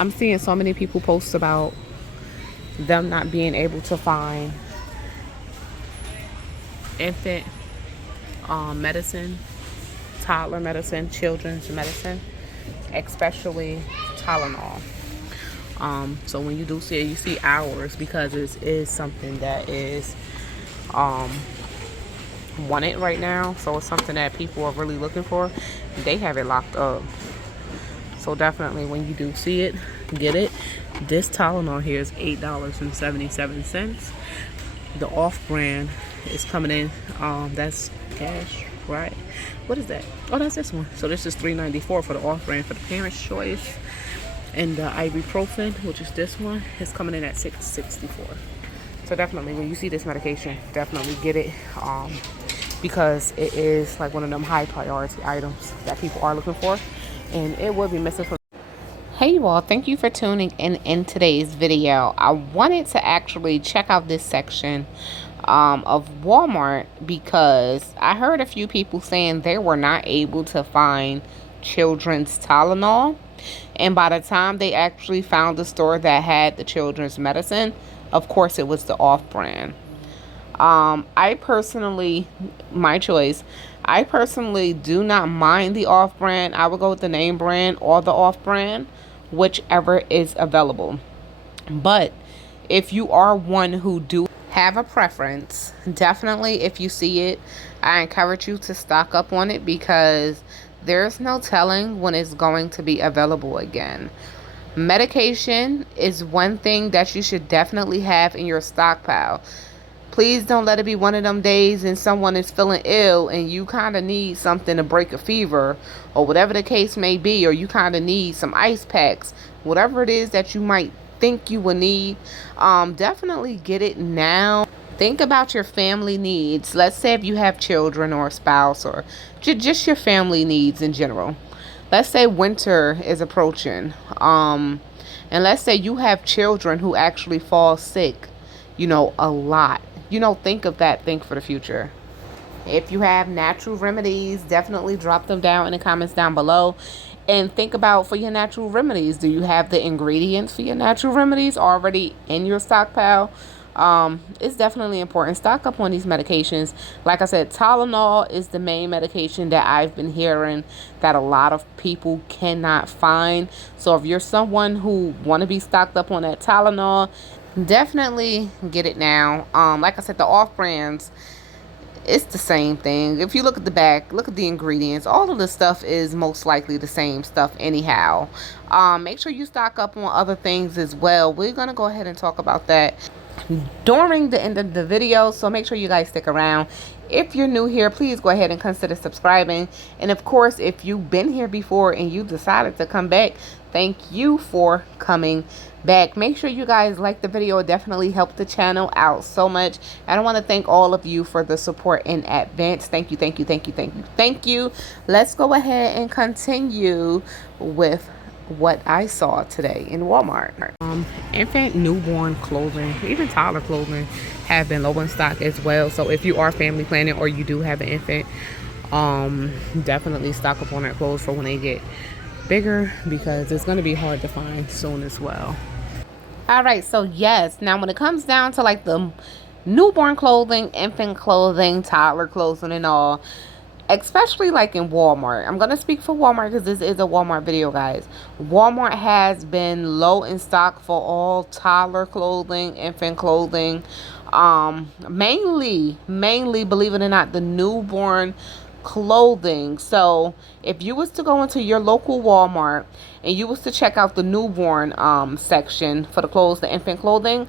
I'm seeing so many people post about them not being able to find infant medicine, toddler medicine, children's medicine, especially Tylenol. So when you do see it, you see hours, because it is something that is wanted right now. So it's something that people are really looking for. They have it locked up. So definitely when you do see it, get it. This Tylenol here is $8.77. The off-brand is coming in. That's cash, right? What is that? Oh, that's this one. So this is $3.94 for the off-brand for the Parents' Choice. And the ibuprofen, which is this one, is coming in at $6.64. So definitely when you see this medication, definitely get it, because it is like one of them high priority items that people are looking for, and it will be missing from. Hey you all, thank you for tuning in today's video. I wanted to actually check out this section of Walmart, because I heard a few people saying they were not able to find children's Tylenol, and by the time they actually found the store that had the children's medicine, of course it was the off-brand. I personally, my choice, I personally do not mind the off-brand. I would go with the name brand or the off-brand, whichever is available. But if you are one who do have a preference, definitely if you see it, I encourage you to stock up on it, because there's no telling when it's going to be available again. Medication is one thing that you should definitely have in your stockpile. Please don't let it be one of them days and someone is feeling ill and you kind of need something to break a fever, or whatever the case may be, or you kind of need some ice packs, whatever it is that you might think you will need. Definitely get it now. Think about your family needs. Let's say if you have children or a spouse, or just your family needs in general. Let's say winter is approaching, and let's say you have children who actually fall sick, a lot. Think of that. Think for the future. If you have natural remedies, definitely drop them down in the comments down below. And think about, for your natural remedies, do you have the ingredients for your natural remedies already in your stockpile? It's definitely important. Stock up on these medications. Like I said, Tylenol is the main medication that I've been hearing that a lot of people cannot find. So if you're someone who want to be stocked up on that Tylenol, definitely get it now. Like I said, the off brands, it's the same thing. If you look at the back, look at the ingredients, all of the stuff is most likely the same stuff anyhow. Make sure you stock up on other things as well. We're going to go ahead and talk about that during the end of the video, so make sure you guys stick around. If you're new here, please go ahead and consider subscribing. And of course, if you've been here before and you decided to come back, thank you for coming back. Make sure you guys like the video. It definitely helped the channel out so much, and I want to thank all of you for the support in advance. Thank you, thank you, thank you, thank you, thank you. Let's go ahead and continue with what I saw today in Walmart. Infant, newborn clothing, even toddler clothing have been low in stock as well. So if you are family planning or you do have an infant, definitely stock up on that clothes for when they get bigger, because it's going to be hard to find soon as well. All right, so yes, now when it comes down to like the newborn clothing, infant clothing, toddler clothing and all, especially like in Walmart, I'm going to speak for Walmart because this is a Walmart video, guys. Walmart has been low in stock for all toddler clothing, infant clothing, mainly, believe it or not, the newborn clothing. So if you was to go into your local Walmart and you was to check out the newborn section for the clothes, the infant clothing,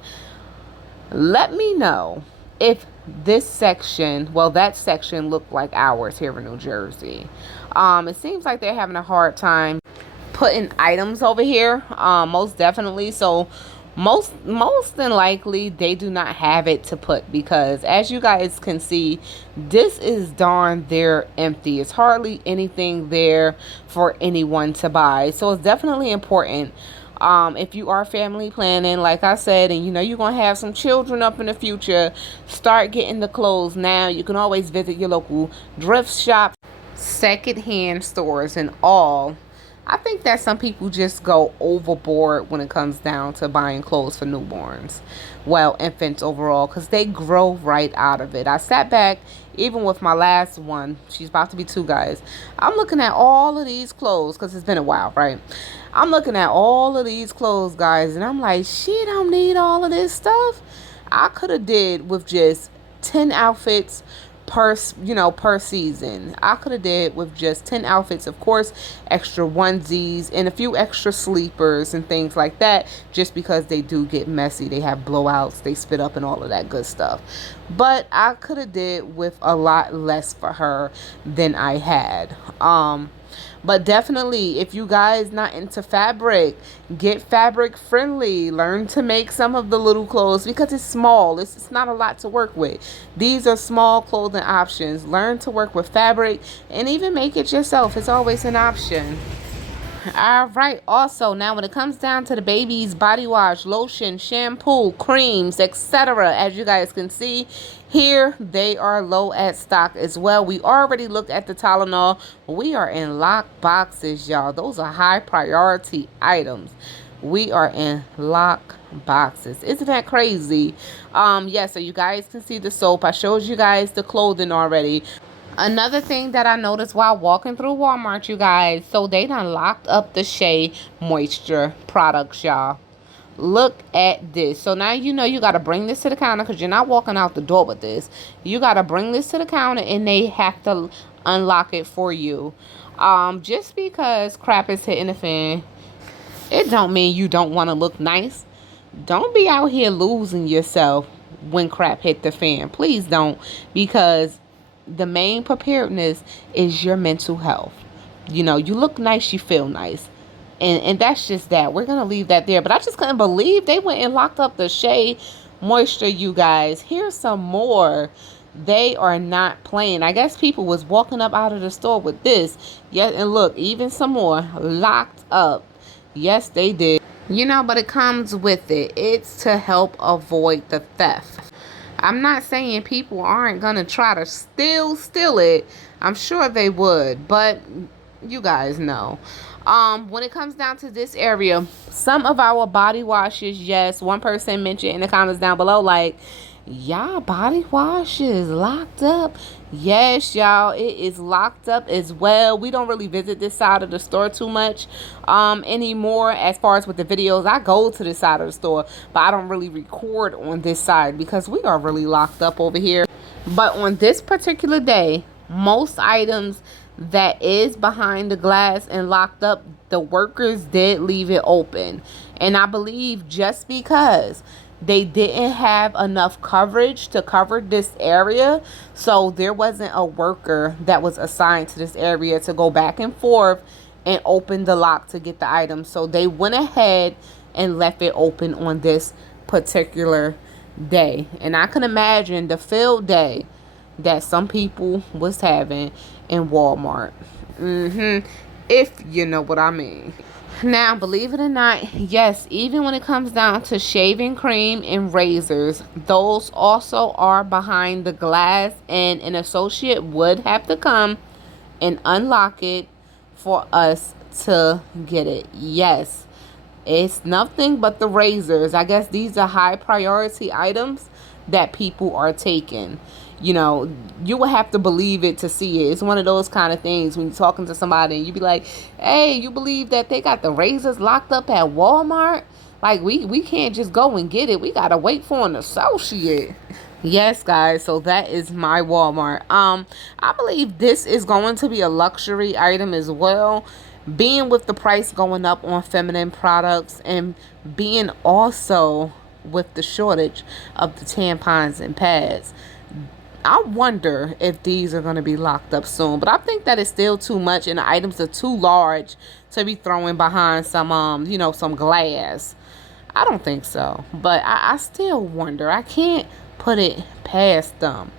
let me know if this section, well, that section looked like ours here in New Jersey. It seems like they're having a hard time putting items over here, most definitely. So most than likely they do not have it to put, because as you guys can see, this is darn near empty. It's hardly anything there for anyone to buy. So it's definitely important, if you are family planning, like I said, and you're gonna have some children up in the future, start getting the clothes now. You can always visit your local thrift shops, secondhand stores and all I think that some people just go overboard when it comes down to buying clothes for newborns. Well, infants overall, because they grow right out of it. I sat back, even with my last one, she's about to be 2, guys. I'm looking at all of these clothes, because it's been a while, right? I'm looking at all of these clothes, guys, and I'm like, she don't need all of this stuff. I could have did with just 10 outfits per season. I could have did with just 10 outfits, of course, extra onesies and a few extra sleepers and things like that, just because they do get messy. They have blowouts, they spit up and all of that good stuff. But I could have did with a lot less for her than I had. But definitely, if you guys not into fabric, get fabric friendly. Learn to make some of the little clothes, because it's small. It's not a lot to work with. These are small clothing options. Learn to work with fabric and even make it yourself. It's always an option. All right. Also, now when it comes down to the baby's body wash, lotion, shampoo, creams, etc., as you guys can see here, they are low at stock as well. We already looked at the Tylenol. We are in locked boxes, y'all. Those are high priority items. We are in lock boxes. Isn't that crazy? Yeah, so you guys can see the soap. I showed you guys the clothing already. Another thing that I noticed while walking through Walmart, you guys, so they done locked up the Shea Moisture products, y'all. Look at this. So now you know you got to bring this to the counter, because you're not walking out the door with this. You got to bring this to the counter and they have to unlock it for you. Just because crap is hitting the fan, it don't mean you don't want to look nice. Don't be out here losing yourself when crap hit the fan. Please don't, because the main preparedness is your mental health. You know, you look nice, you feel nice. And that's just that. We're going to leave that there. But I just couldn't believe they went and locked up the Shea Moisture, you guys. Here's some more. They are not playing. I guess people was walking up out of the store with this. Yeah, and look, even some more locked up. Yes, they did. You know, but it comes with it. It's to help avoid the theft. I'm not saying people aren't going to try to steal it. I'm sure they would, but you guys know. When it comes down to this area, some of our body washes, yes, one person mentioned in the comments down below, like, y'all body wash is locked up. Yes, y'all, it is locked up as well. We don't really visit this side of the store too much anymore. As far as with the videos, I go to this side of the store, but I don't really record on this side because we are really locked up over here. But on this particular day, most items that is behind the glass and locked up, the workers did leave it open. And I believe just because they didn't have enough coverage to cover this area, so there wasn't a worker that was assigned to this area to go back and forth and open the lock to get the items. So they went ahead and left it open on this particular day. And I can imagine the field day that some people was having in Walmart. If you know what I mean. Now, believe it or not, yes, even when it comes down to shaving cream and razors, those also are behind the glass, and an associate would have to come and unlock it for us to get it. Yes, it's nothing but the razors. I guess these are high priority items that people are taking. You know, you would have to believe it to see it. It's one of those kind of things when you're talking to somebody and you be like, hey, you believe that they got the razors locked up at Walmart? Like, we can't just go and get it. We got to wait for an associate. Yes, guys, so that is my Walmart. I believe this is going to be a luxury item as well. Being with the price going up on feminine products, and being also with the shortage of the tampons and pads, I wonder if these are going to be locked up soon. But I think that it's still too much, and the items are too large to be throwing behind some, you know, some glass. I don't think so. But I still wonder. I can't put it past them.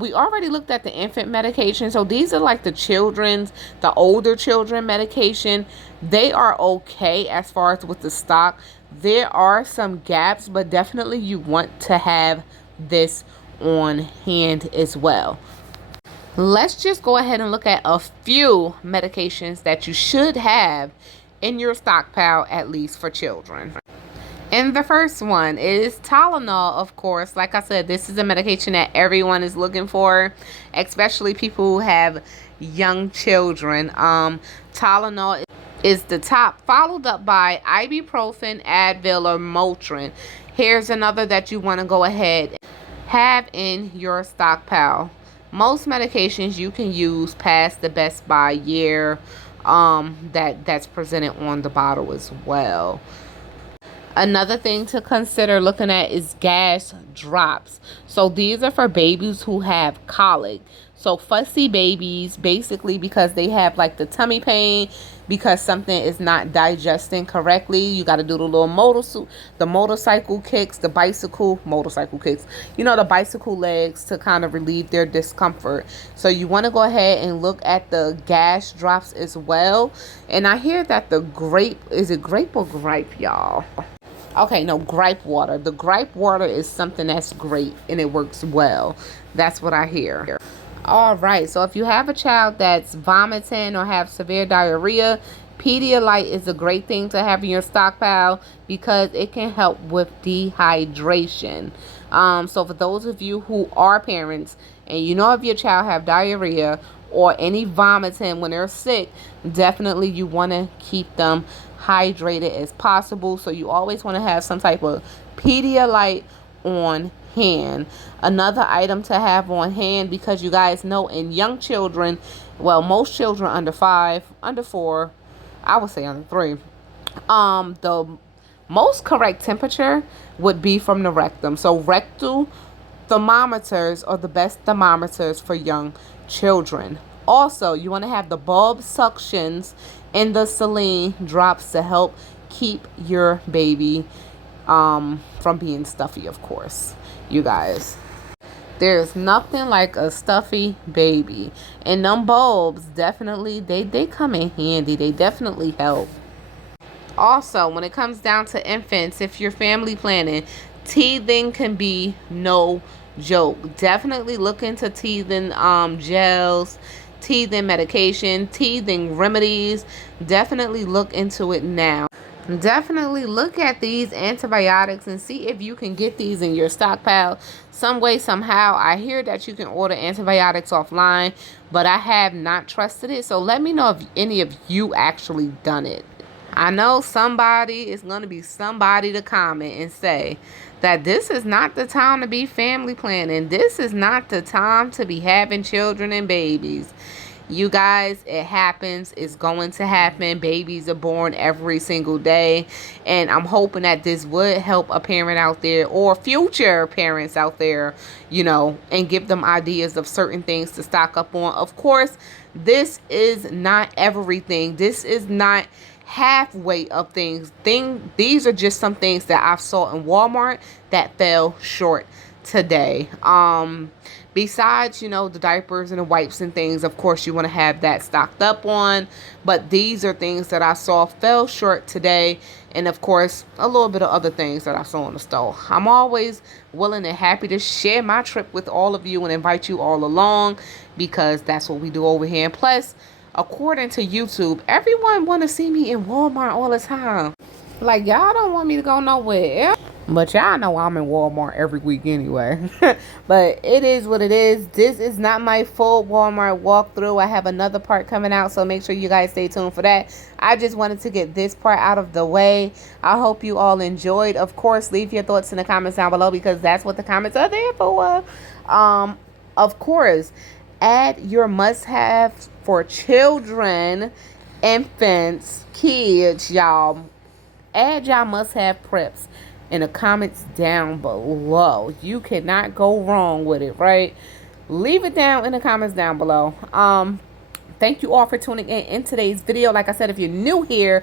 We already looked at the infant medication. So these are like the older children medication. They are okay as far as with the stock. There are some gaps, but definitely you want to have this on hand as well. Let's just go ahead and look at a few medications that you should have in your stockpile, at least for children. And the first one is Tylenol, of course. Like I said, this is a medication that everyone is looking for, especially people who have young children. Tylenol is the top, followed up by ibuprofen, Advil, or Motrin. Here's another that you want to go ahead and have in your stockpile. Most medications you can use past the Best Buy year that's presented on the bottle as well. Another thing to consider looking at is gas drops. So these are for babies who have colic. So fussy babies, basically because they have like the tummy pain because something is not digesting correctly. You got to do the little motorcycle kicks, the motorcycle kicks, the bicycle legs to kind of relieve their discomfort. So you want to go ahead and look at the gas drops as well. And I hear that the grape, is it grape or gripe, y'all? Okay, no, gripe water. The gripe water is something that's great and it works well. That's what I hear. All right, so if you have a child that's vomiting or have severe diarrhea, Pedialyte is a great thing to have in your stockpile because it can help with dehydration. So for those of you who are parents and if your child have diarrhea or any vomiting when they're sick, definitely you want to keep them hydrated as possible. So you always want to have some type of Pedialyte on hand. Another item to have on hand, because you guys know in young children, well, most children under 5, under 4, I would say under 3, the most correct temperature would be from the rectum. So rectal thermometers are the best thermometers for young children. Also, you want to have the bulb suctions and the saline drops to help keep your baby from being stuffy, of course. You guys, there's nothing like a stuffy baby, and them bulbs definitely they come in handy. They definitely help. Also, when it comes down to infants, if you're family planning, teething can be no joke. Definitely look into teething gels, teething medication, teething remedies. Definitely look into it now. Definitely look at these antibiotics and see if you can get these in your stockpile some way, somehow. I hear that you can order antibiotics offline, but I have not trusted it. So let me know if any of you actually done it. I know somebody is going to be somebody to comment and say that this is not the time to be family planning. This is not the time to be having children and babies. You guys, it happens. It's going to happen. Babies are born every single day. And I'm hoping that this would help a parent out there or future parents out there, and give them ideas of certain things to stock up on. Of course, this is not everything. This is not halfway of things. These are just some things that I saw in Walmart that fell short today. Besides, the diapers and the wipes and things, of course, you want to have that stocked up on. But these are things that I saw fell short today. And, of course, a little bit of other things that I saw in the store. I'm always willing and happy to share my trip with all of you and invite you all along, because that's what we do over here. And plus, according to YouTube, everyone want to see me in Walmart all the time. Like, y'all don't want me to go nowhere. But y'all know I'm in Walmart every week anyway. But it is what it is. This is not my full Walmart walkthrough. I have another part coming out, so make sure you guys stay tuned for that. I just wanted to get this part out of the way. I hope you all enjoyed. Of course, leave your thoughts in the comments down below, because that's what the comments are there for. Of course, add your must-haves for children, infants, kids, y'all. Add y'all must-have preps in the comments down below. You cannot go wrong with it, right? Leave it down in the comments down below. Thank you all for tuning in today's video. Like I said, if you're new here,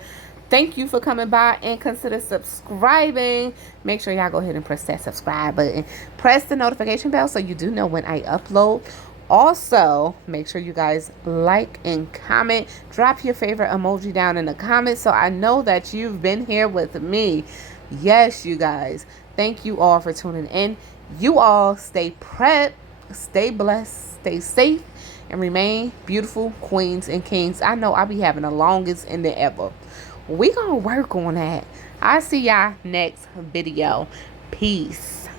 thank you for coming by, and consider subscribing. Make sure y'all go ahead and press that subscribe button. Press the notification bell so you do know when I upload. Also, make sure you guys like and comment. Drop your favorite emoji down in the comments so I know that you've been here with me. Yes, you guys. Thank you all for tuning in. You all stay prepped, stay blessed, stay safe, and remain beautiful queens and kings. I know I be having the longest in the ever. We gonna work on that. I'll see y'all next video. Peace.